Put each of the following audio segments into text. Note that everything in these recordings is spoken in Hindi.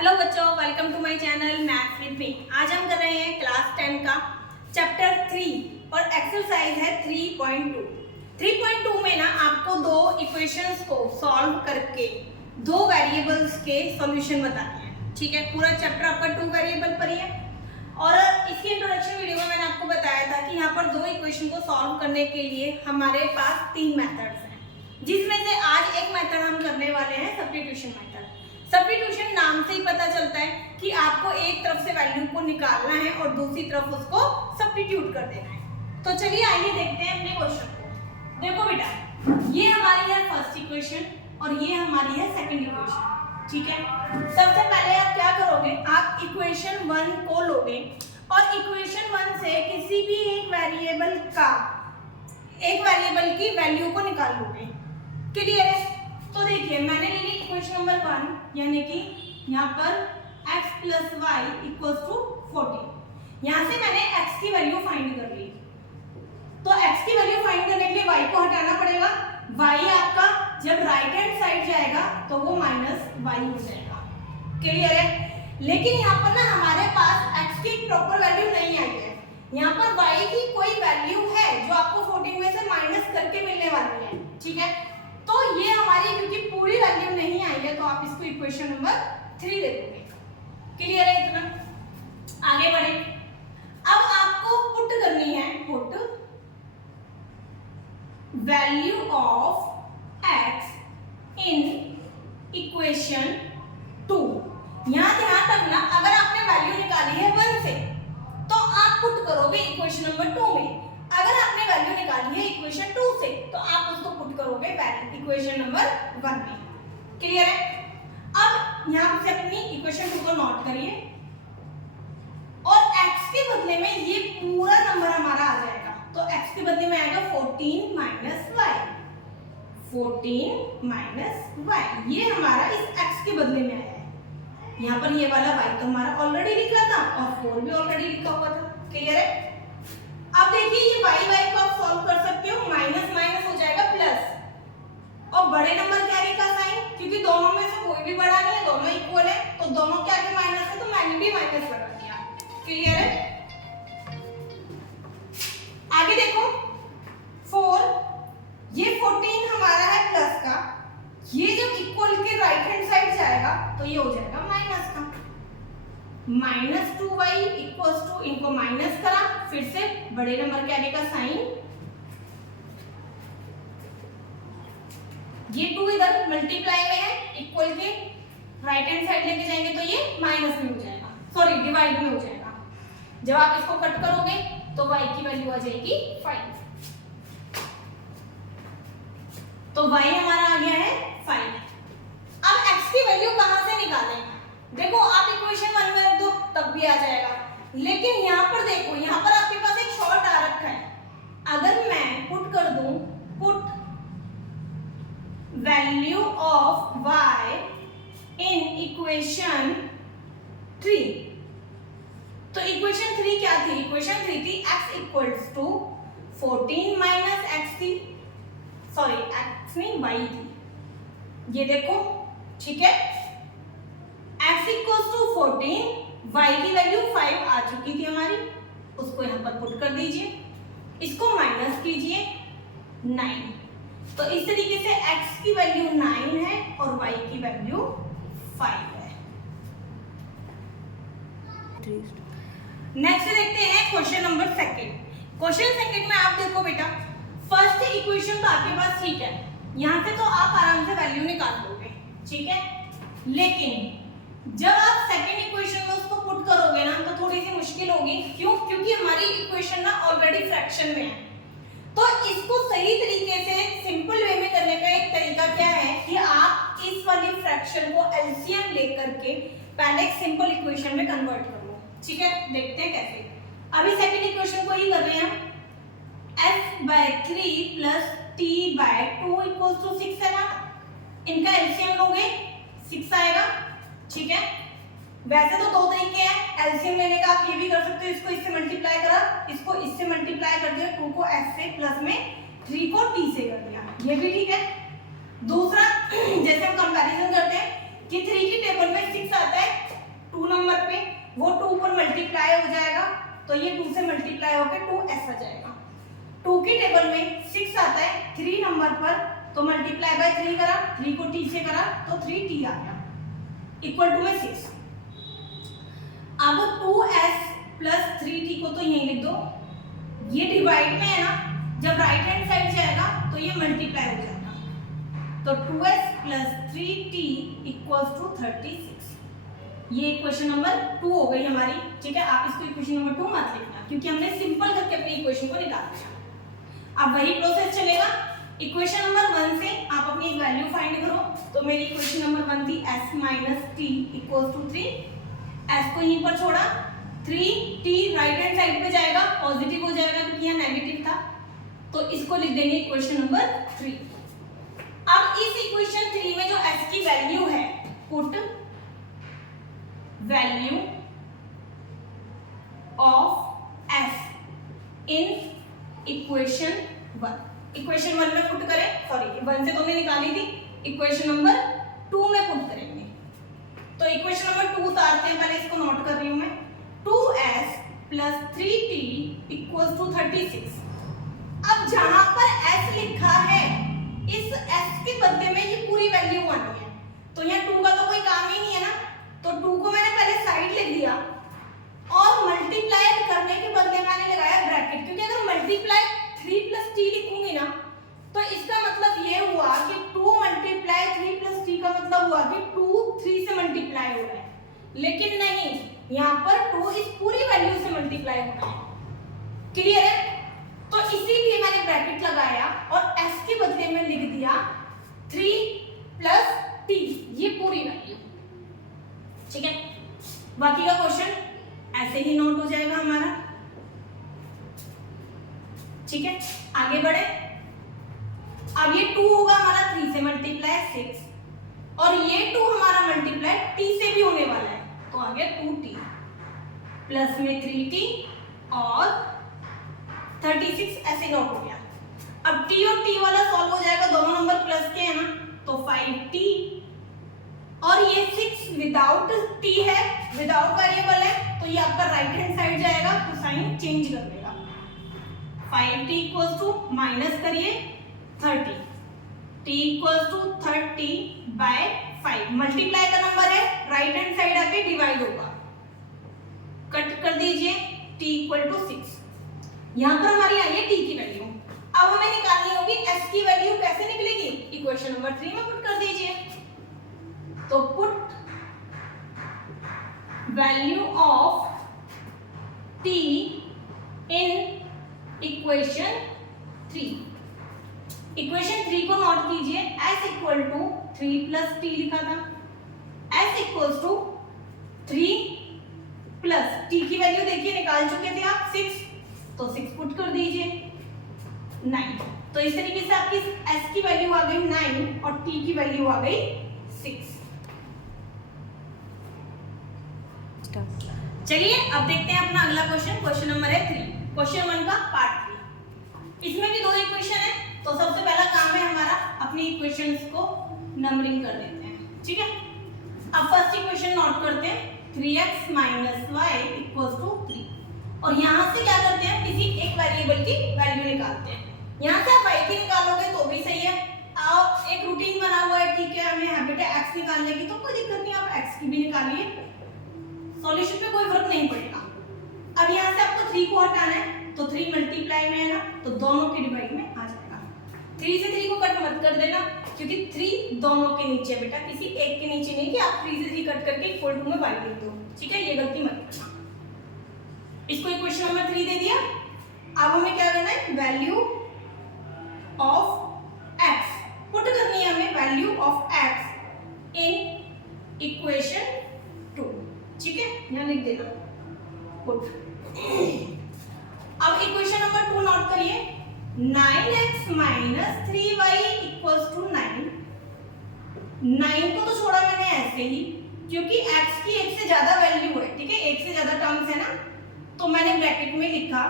हेलो बच्चों, welcome to my channel maths with me. आज हम कर रहे हैं क्लास 10 का चैप्टर 3 और एक्सरसाइज है 3.2। 3.2 में ना आपको दो इक्वेशंस को सॉल्व करके दो वेरिएबल्स के सॉल्यूशन बताने हैं। ठीक है, पूरा चैप्टर आपका 2 वेरिएबल पर ही है। और इसकी इंट्रोडक्शन वीडियो में मैंने आपको बताया था कि यहाँ पर दो इक्वेशन को सॉल्व करने के लिए हमारे पास 3 मेथड्स हैं, जिसमें से आज एक मेथड हम करने वाले हैं सब्स्टिट्यूशन मेथड। सब्स्टिट्यूशन नाम से ही पता चलता है कि आपको एक तरफ से वैल्यू को निकालना है और दूसरी तरफ उसको सब्स्टिट्यूट कर देना है। तो चलिए आइए देखते हैं अपने क्वेश्चन को। देखो बेटा, ये हमारी है फर्स्ट इक्वेशन और ये हमारी है सेकंड इक्वेशन। ठीक है, सबसे पहले आप क्या करोगे, आप इक्वेशन 1 को लोगे और इक्वेशन 1 से किसी भी एक वेरिएबल की वैल्यू को निकाल लोगे। क्लियर है? तो देखिए, मैंने ले ली इक्वेशन नंबर 1, यानी कि यहाँ पर x + y = 14। यहाँ से मैंने x की वैल्यू फाइंड कर ली। तो x की वैल्यू फाइंड करने के लिए y को हटाना पड़ेगा। y आपका जब राइट हैंड साइड जाएगा तो वो -y हो जाएगा। क्लियर है? लेकिन यहाँ पर ना हमारे पास x की प्रॉपर वैल्यू नहीं आई है। यहाँ पर y की कोई वैल्यू है जो आपको 14 में से माइनस करके मिलने वाली है। ठीक है, तो ये हमारी क्योंकि पूरी वैल्यू नहीं आई है तो आप इसको इक्वेशन नंबर 3 दे दोगे। क्लियर है? इतना आगे बढ़े। अब आपको पुट करनी है, put value of x in equation 2। यहां ध्यान रखना, अगर आपने वैल्यू निकाली है 1 से तो आप पुट करोगे इक्वेशन नंबर 2 में। अगर आपने वैल्यू निकाली है इक्वेशन 2 से तो आप उसको पुट करोगे इक्वेशन नंबर 1 में। क्लियर है? अब यहां से अपनी इक्वेशन 2 को नोट करिए और x के बदले में ये पूरा नंबर हमारा आ जाएगा। तो x के बदले में आएगा 14 - y। 14 - y ये हमारा इस x के बदले में आया है। यहाँ पर ये वाला y तो हमारा ऑलरेडी लिखा था और 4 भी ऑलरेडी लिखा हुआ था। क्लियर है? अब देखिए, ये y को आप सॉल्व कर सकते हो, माइनस हो जाएगा प्लस और बड़े नंबर के आगे का साइन, क्योंकि दोनों में से कोई भी बड़ा नहीं है, दोनों इक्वल है, तो दोनों के आगे माइनस है तो मैंने भी माइनस लगा दिया। क्लियर है? आगे देखो 4, ये 14 हमारा है प्लस का, ये जब इक्वल के राइट हैंड साइड जाएगा तो ये हो जाएगा माइनस का। -2y = इनको माइनस करा, फिर से बड़े नंबर के आगे का साइन, ये 2 इधर मल्टीप्लाई में है, इक्वल के राइट हैंड साइड लेके जाएंगे तो ये माइनस में हो जाएगा, सॉरी डिवाइड में हो जाएगा। जब आप इसको कट करोगे तो y की वैल्यू आ जाएगी 5। तो y हमारा आ गया है 5। अब x की वैल्यू कहां से निकालें? देखो, आप इक्वेशन 1 में रख दो तब भी आ जाएगा, लेकिन यहाँ पर देखो, यहाँ पर आपके पास एक शॉर्ट आ रखा है। अगर मैं पुट कर दूं, put value of y in equation 3, तो इक्वेशन 3 क्या थी? इक्वेशन 3 थी x = 14 - x थी, सॉरी x नहीं y थी। ये देखो, ठीक है, x = 14, y की वैल्यू 5 आ चुकी थी हमारी, उसको यहाँ पर पुट कर दीजिए, इसको माइनस कीजिए 9। तो इस तरीके से x की वैल्यू 9 है और y की वैल्यू 5 है। नेक्स्ट देखते हैं क्वेश्चन नंबर 2। क्वेश्चन 2 में आप देखो बेटा, फर्स्ट इक्वेशन तो आपके पास ठीक है, यहाँ से तो आप आराम से वैल्यू निकाल लोगे। ठीक है, लेकिन जब आप सेकंड इक्वेशन में उसको पुट करोगे ना तो थोड़ी सी मुश्किल होगी। क्यों? क्योंकि हमारी इक्वेशन ना ऑलरेडी फ्रैक्शन में है। तो इसको सही तरीके से सिंपल वे में करने का एक तरीका क्या है कि आप इस वाली फ्रैक्शन को एलसीएम लेकर के पहले एक सिंपल इक्वेशन में कन्वर्ट कर लो। ठीक है, देखते हैं कैसे। अभी सेकंड इक्वेशन को ही कर रहे हैं हम। f/3 + t/2 = 6 है ना, इनका एलसीएम लोगे 6 आएगा। ठीक है, वैसे तो दो तरीके हैं एलसीएम लेने का, आप ये भी कर सकते हो, इसको इससे मल्टीप्लाई करा, इसको इससे मल्टीप्लाई कर दिया, 2 को s से प्लस में 3 को t से कर दिया, ये भी ठीक है। दूसरा, जैसे हम कंपैरिजन करते हैं कि 3 की टेबल में 6 आता है तो ये 2 से मल्टीप्लाई होकर 2s आ जाएगा। 2 की टेबल में 6 आता है 3 नंबर पर, तो मल्टीप्लाई बाय 3 करा, 3 को t से करा तो 3t आ गया इक्वल टू में 6। अब 2s प्लस 3t को तो यहीं लिख दो, ये डिवाइड में है ना, जब राइट हैंड साइड जाएगा तो ये मल्टीप्लाई हो जाएगा, तो 2s plus 3t equals to 36। ये इक्वेशन नंबर 2 हो गई हमारी, ठीक है। आप इसको इक्वेशन नंबर 2 मत लिखना क्योंकि हमने सिंपल करके अपनी इक्वेशन को निकाल दिया। अब वही प्रोसेस चलेगा, इक्वेशन नंबर 1 से आप अपनी वैल्यू फाइंड करो। तो मेरी इक्वेशन नंबर 1 थी s minus T equals to 3, s को यहीं पर छोड़ा, 3t राइट हैंड साइड पे जाएगा, पॉजिटिव हो जाएगा क्योंकि यहाँ नेगेटिव था, तो इसको लिख देंगे इक्वेशन नंबर 3। अब इस इक्वेशन 3 में जो s की वैल्यू है, put value of s in equation 1। Equation 1 में पुट करें, सॉरी 1 से तो हमने निकाली थी, इक्वेशन नंबर 2 में पुट करेंगे। तो इक्वेशन नंबर 2 उतारते हैं, पहले इसको नोट कर रही हूं मैं, 2s plus 3t equals to 36। अब जहां पर s लिखा है, इस s के बदले में ये पूरी वैल्यू आनी है, तो यहाँ 2 का तो कोई काम ही नहीं है ना, तो 2 को मैंने पहले साइड लिख दिया और मल्टीप्लाई करने के बदले मैंने लगाया ब्रैकेट, क्योंकि अगर मल्टीप्लाई 3 प्लस t लिखूंगी ना तो इसका मतलब ये हुआ कि 2 मल्टीप्लाई 3 प्लस t का मतलब हुआ कि 2 3 से मल्टीप्लाई हो रहा है, लेकिन नहीं, यहाँ पर 2 इस पूरी वैल्यू से मल्टीप्लाई हो रहा है। क्लियर है? तो इसीलिए मैंने ब्रैकेट लगाया और s के बदले में लिख दिया 3 प्लस t, ये पूरी वैल्यू, ठीक है। बाकी का क्वेश्चन ऐसे ही नोट हो जाएगा हमारा, ठीक है। आगे बढ़े, अब ये 2 होगा हमारा 3 से मल्टीप्लाई 6 और ये 2 हमारा मल्टीप्लाई t से भी होने वाला है, तो आ गया 2t प्लस में 3t और 36 ऐसे नोट हो गया। अब t और t वाला सॉल्व हो जाएगा, दोनों नंबर प्लस के है ना, तो 5t और ये 6 विदाउट t है, विदाउट वेरिएबल है, तो ये आपका राइट हैंड साइड जाएगा तो साइन चेंज कर देगा। 5t इक्वल्स टू माइनस करिए 30, t equals to 30 by 5, multiply का नंबर है, राइट हैंड साइड आके डिवाइड होगा, कट कर दीजिए, t इक्वल टू 6। यहाँ पर हमारी आई है t की वैल्यू, अब हमें निकालनी होगी s की वैल्यू, कैसे निकलेगी, इक्वेशन नंबर 3 में पुट कर दीजिए। तो put value of t in equation 3। Equation 3 को नोट कीजिए, s equal to 3 plus t लिखा था, s equals to 3 plus t की वैल्यू देखिए निकाल चुके थे आप 6, तो 6 पुट कर दीजिए 9। तो इस तरीके से आपकी s की वैल्यू आ गई 9 और t की वैल्यू आ गई 6। चलिए अब देखते हैं अपना अगला क्वेश्चन, क्वेश्चन नंबर है 3, क्वेश्चन 1 का पार्ट 3। इसमें भी 2 इक्वेशन है, तो सबसे पहला काम है हमारा अपनी इक्वेशंस को नंबरिंग कर देते हैं, ठीक है। अब फर्स्ट इक्वेशन नोट करते हैं, 3x minus Y equals to 3, और यहाँ से क्या करते हैं, किसी एक वेरिएबल की वैल्यू निकालते हैं। यहाँ से आप y की निकालोगे तो भी सही है, आप एक रूटीन बना हुआ है, ठीक है, हमें हैबिट है x निकालने की, तो कोई दिक्कत नहीं, आप x की भी निकालिए, सॉल्यूशन पे कोई फर्क नहीं पड़ेगा। अब यहाँ से आपको 3 को हटाना है, तो 3 मल्टीप्लाई में है ना, तो दोनों के डिवाइड में आ जाएगा। 3 से 3 को कट मत कर देना, क्योंकि 3 दोनों के नीचे बेटा, किसी एक के नीचे नहीं कि आप 3 से 3 कट करके इक्वल टू में y लिख दो, ठीक है, ये गलती मत करना। इसको इक्वेशन नंबर 3 दे दिया। अब हमें क्या करना है, वैल्यू ऑफ x पुट करनी है, हमें value of x in equation 2, ठीक है, यहाँ लिख देना पुट। अब इक्वेशन नंबर 2 नोट करिए, 9x minus 3y equals to 9। 9 को तो छोड़ा मैंने ऐसे ही, क्योंकि x की एक से ज्यादा वैल्यू है, ठीक है, एक से ज्यादा टर्म्स है ना, तो मैंने ब्रैकेट में लिखा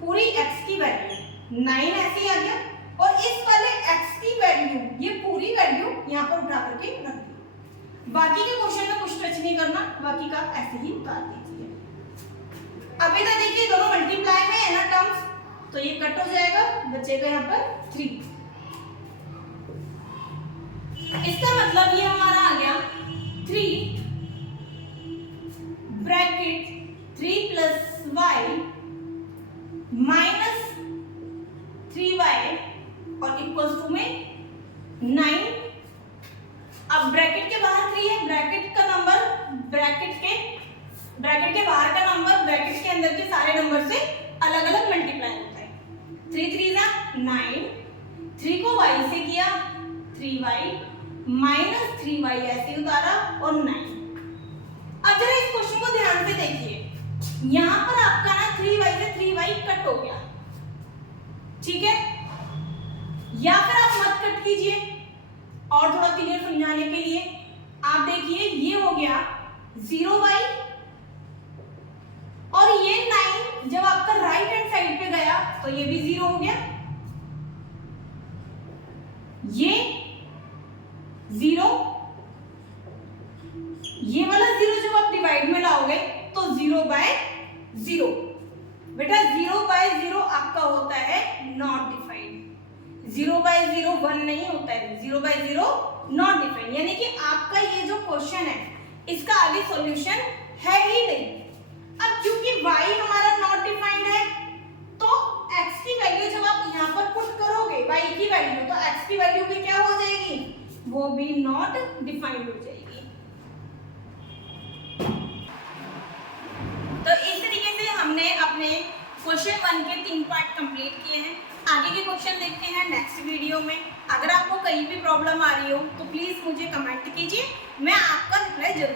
पूरी x की वैल्यू, 9 ऐसे ही आ गया, और इस वाले x की वैल्यू, ये पूरी वैल्यू यहाँ पर उठा करके रख दी। बाकी के क्वेश्चन में कुछ टच नहीं करना, बाकी का ऐसे ही उतार दीजिए। अभी तो देखिए दोनों मल्टीप्लाई में है ना टर्म्स, तो ये कट हो जाएगा, बचेगा यहाँ पर 3। इसका मतलब ये हमारा आ गया 3 bracket 3 plus Y minus 3y और इक्वल्स टू में 9। अब ब्रैकेट के बाहर 3 है, ब्रैकेट का नंबर ब्रैकेट के बाहर का नंबर ब्रैकेट के अंदर के सारे नंबर से अलग अलग मल्टीप्लाई होता है। 3 3 9, 3 को y से किया 3y माइनस 3y ऐसे उतारा और 9। अब जरा इस क्वेश्चन को ध्यान से देखिए, यहाँ पर आपका ना 3y से 3y कट हो गया, ठीक है, या फिर आप मत कट कीजिए और थोड़ा क्लियर समझाने के लिए आप देखिए ये हो गया 0y और ये 9 जब आपका राइट हैंड साइड पे गया तो ये भी 0 हो गया, ये 0, ये वाला 0 जब आप डिवाइड में लाओगे तो 0/0। बेटा 0/0 आपका होता है नॉट डिफाइंड, 0/0 1 नहीं होता है, 0/0 नॉट डिफाइंड, यानी कि आपका ये जो क्वेश्चन है इसका आगे सॉल्यूशन है ही नहीं। अब क्योंकि y हमारा नॉट डिफाइंड है तो x की वैल्यू जब आप यहाँ पर पुट करोगे y की वैल्यू, तो x की वैल्यू भी क्या हो जाएगी, वो भी नॉट डिफाइंड हो जाएगी। तो इस तरीके से हमने अपने क्वेश्चन 1 के 3 पार्ट कंप्लीट किए हैं। आगे के क्वेश्चन देखते हैं नेक्स्ट वीडियो में। अगर आपको कहीं भी प्रॉब्लम आ रही हो तो प्लीज मुझे कमेंट कीजिए, मैं आपका रिप्लाई जरूर